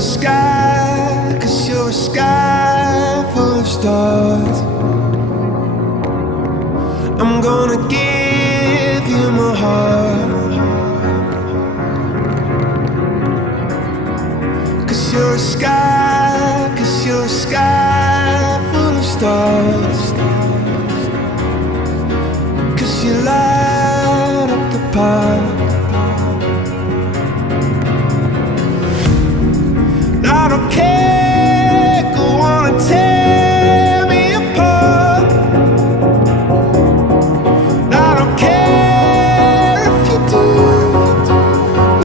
a sky, 'cause you're a sky full of stars. I'm gonna give you my heart, 'cause you're a sky